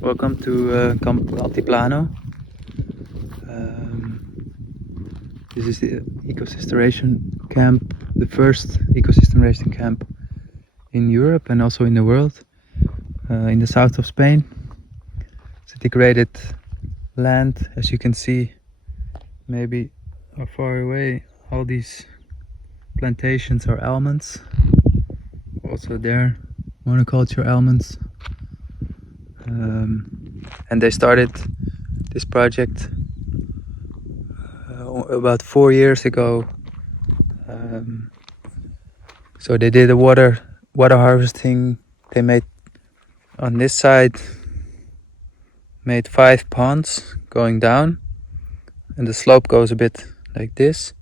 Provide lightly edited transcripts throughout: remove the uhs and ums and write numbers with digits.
Welcome to Altiplano. This is the ecosystem restoration camp, the first ecosystem restoration camp in Europe and also in the world, in the south of Spain. It's a degraded land, as you can see, maybe far away. All these plantations are almonds, also there, monoculture almonds. And they started this project about 4 years ago. So they did a water harvesting. They made on this side 5 ponds going down, and the slope goes a bit like this.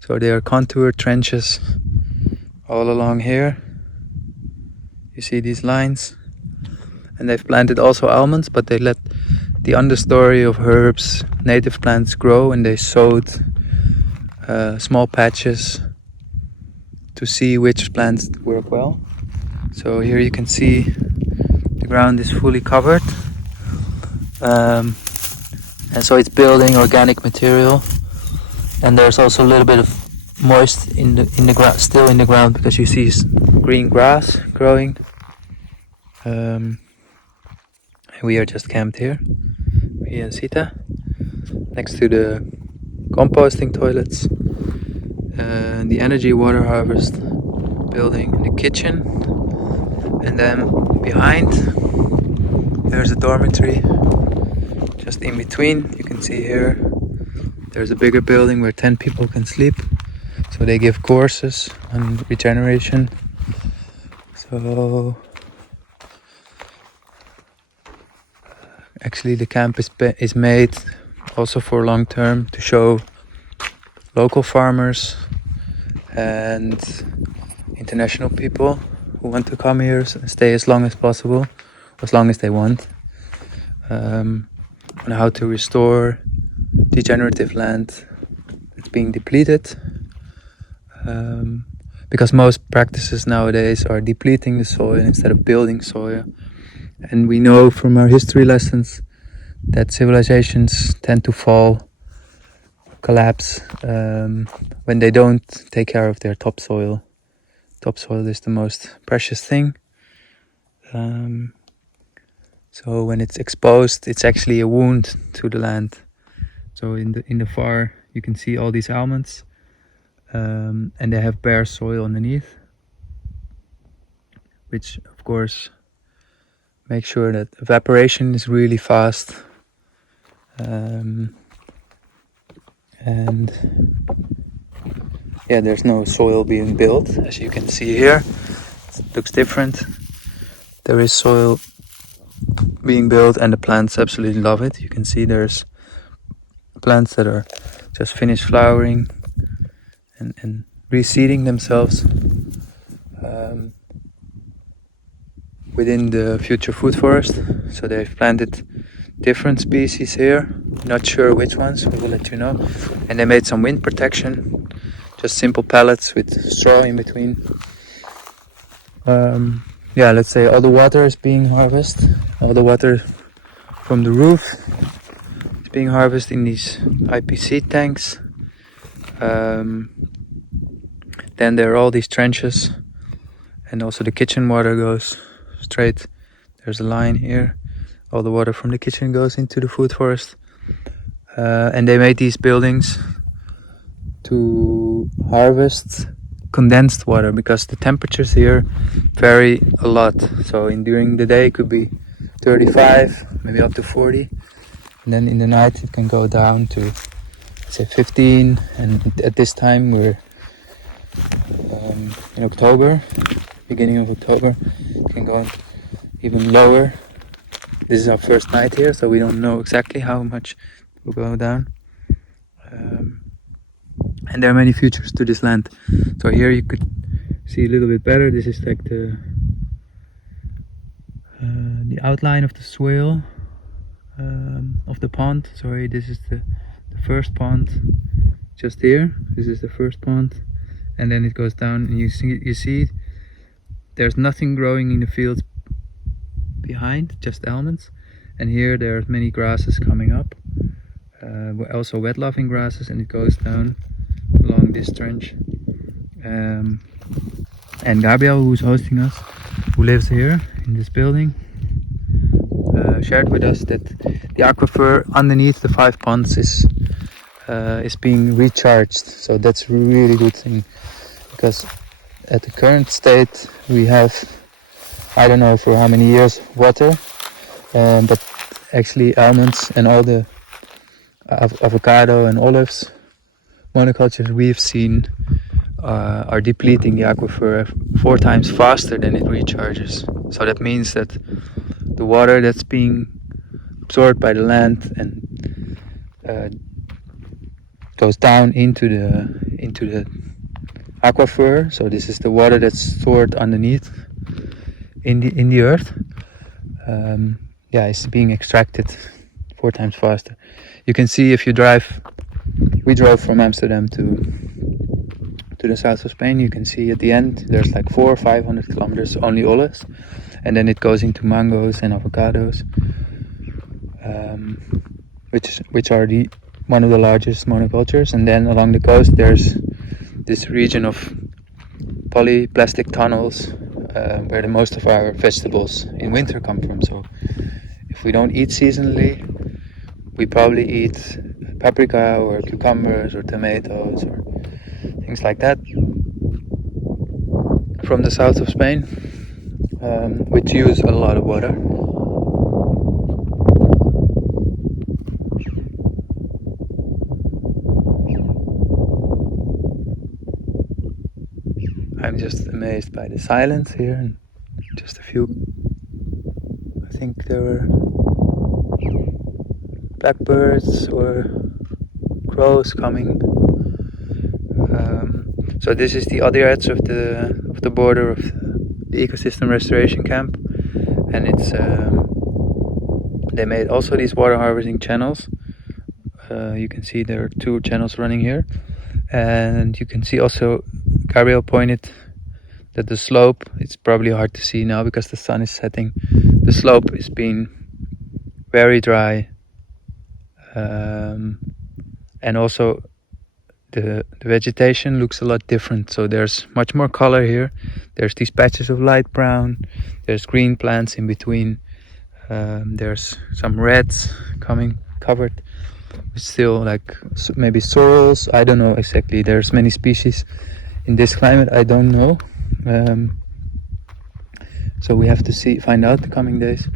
So there are contour trenches all along here. You see these lines, and they've planted also almonds, but they let the understory of herbs, native plants grow, and they sowed small patches to see which plants work well. So here you can see the ground is fully covered, and so it's building organic material, and there's also a little bit of moist in the ground, still in the ground, because you see green grass growing. We are just camped here, me and Sita, next to the composting toilets, the energy water harvest building, the kitchen, and then behind there's a dormitory. Just in between, you can see here, there's a bigger building where 10 people can sleep. So they give courses on regeneration. So actually the camp is made also for long term, to show local farmers and international people who want to come here and stay as long as possible, as long as they want, on how to restore degenerative land that's being depleted, because most practices nowadays are depleting the soil instead of building soil. And we know from our history lessons that civilizations tend to fall, collapse, when they don't take care of their topsoil. Topsoil is the most precious thing. So when it's exposed, it's actually a wound to the land. So in the far, you can see all these almonds, and they have bare soil underneath, which of course makes sure that evaporation is really fast. And yeah, there's no soil being built, as you can see here. It looks different. There is soil being built, and the plants absolutely love it. You can see there's plants that are just finished flowering and reseeding themselves within the future food forest. So they've planted different species here, not sure which ones, we will let you know. And they made some wind protection, just simple pallets with straw in between. Yeah, let's say all the water is being harvested, all the water from the roof is being harvested in these IPC tanks. Then there are all these trenches, and also the kitchen water goes straight. There's a line here. All the water from the kitchen goes into the food forest. And they made these buildings to harvest condensed water, because the temperatures here vary a lot. So during the day it could be 35, maybe up to 40. And then in the night it can go down to, say, 15. And at this time we're in October, beginning of October, it can go even lower. This is our first night here, so we don't know exactly how much will go down. And there are many features to this land. So here you could see a little bit better. This is like the outline of the swale of the pond. Sorry, this is the first pond just here. This is the first pond, and then it goes down, and you see there's nothing growing in the fields behind, just almonds. and here there's many grasses coming up, also wet loving grasses, and it goes down along this trench. And Gabriel, who's hosting us, who lives here in this building, shared with us that the aquifer underneath the 5 ponds is being recharged. So that's a really good thing, because at the current state we have, I don't know for how many years, water, but actually almonds and all the avocado and olives monocultures we've seen are depleting the aquifer 4 times faster than it recharges. So that means that the water that's being absorbed by the land and goes down into the aquifer. So this is the water that's stored underneath in the earth. It's being extracted 4 times faster. You can see if you drive. We drove from Amsterdam to the south of Spain. You can see at the end there's like 400 or 500 kilometers only olives, and then it goes into mangoes and avocados, which are one of the largest monocultures. And then along the coast there's this region of polyplastic tunnels where the most of our vegetables in winter come from. So if we don't eat seasonally, we probably eat paprika or cucumbers or tomatoes or things like that from the south of Spain, which use a lot of water. I'm just amazed by the silence here, and just a few, I think there were blackbirds or crows coming. So this is the other edge of the border of the ecosystem restoration camp, and it's they made also these water harvesting channels. You can see there are 2 channels running here, and you can see also Gabriel pointed that the slope, it's probably hard to see now because the sun is setting, the slope is being very dry, and also the vegetation looks a lot different. So there's much more color here. There's these patches of light brown, there's green plants in between, there's some reds coming covered with still like maybe sorrels, I don't know exactly. There's many species in this climate, I don't know, so we have to find out the coming days,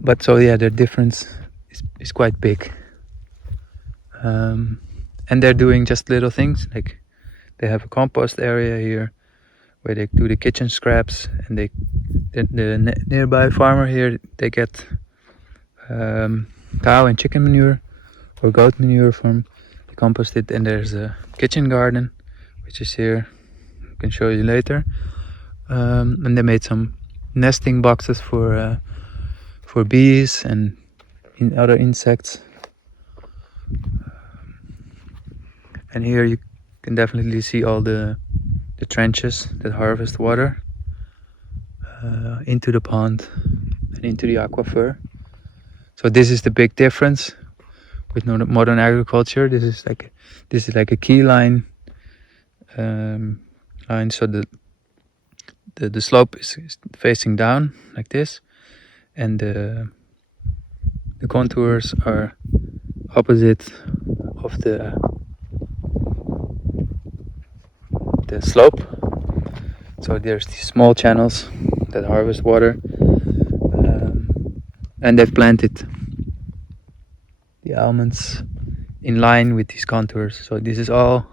but so yeah, the difference is quite big. And they're doing just little things, like they have a compost area here where they do the kitchen scraps, and the nearby farmer here, they get cow and chicken manure or goat manure from, they compost it, and there's a kitchen garden which is here, I can show you later, and they made some nesting boxes for bees and other insects. And here you can definitely see all the trenches that harvest water into the pond and into the aquifer. So this is the big difference with modern agriculture. This is like a key line. So the slope is facing down like this, and the contours are opposite of the slope. So there's these small channels that harvest water, and they've planted the almonds in line with these contours. So this is all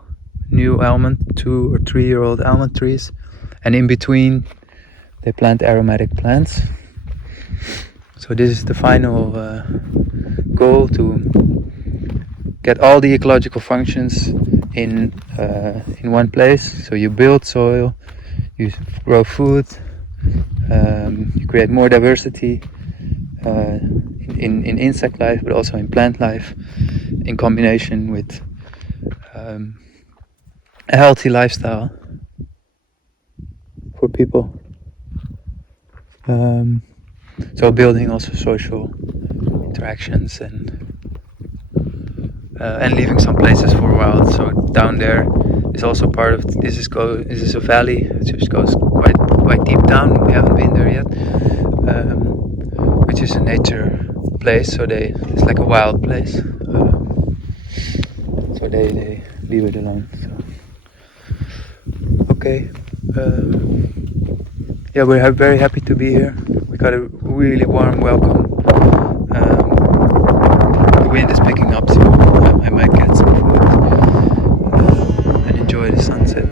new almond, 2 or 3 year old almond trees, and in between they plant aromatic plants. So this is the final goal, to get all the ecological functions in one place. So you build soil, you grow food, you create more diversity in insect life, but also in plant life, in combination with a healthy lifestyle for people. So building also social interactions and leaving some places for a while. So down there is also part of this is a valley. It just goes quite deep down. We haven't been there yet, which is a nature place. So it's like a wild place. So they leave it alone. So. Okay. Yeah, we're very happy to be here. We got a really warm welcome. The wind is picking up, so I might get some food and enjoy the sunset.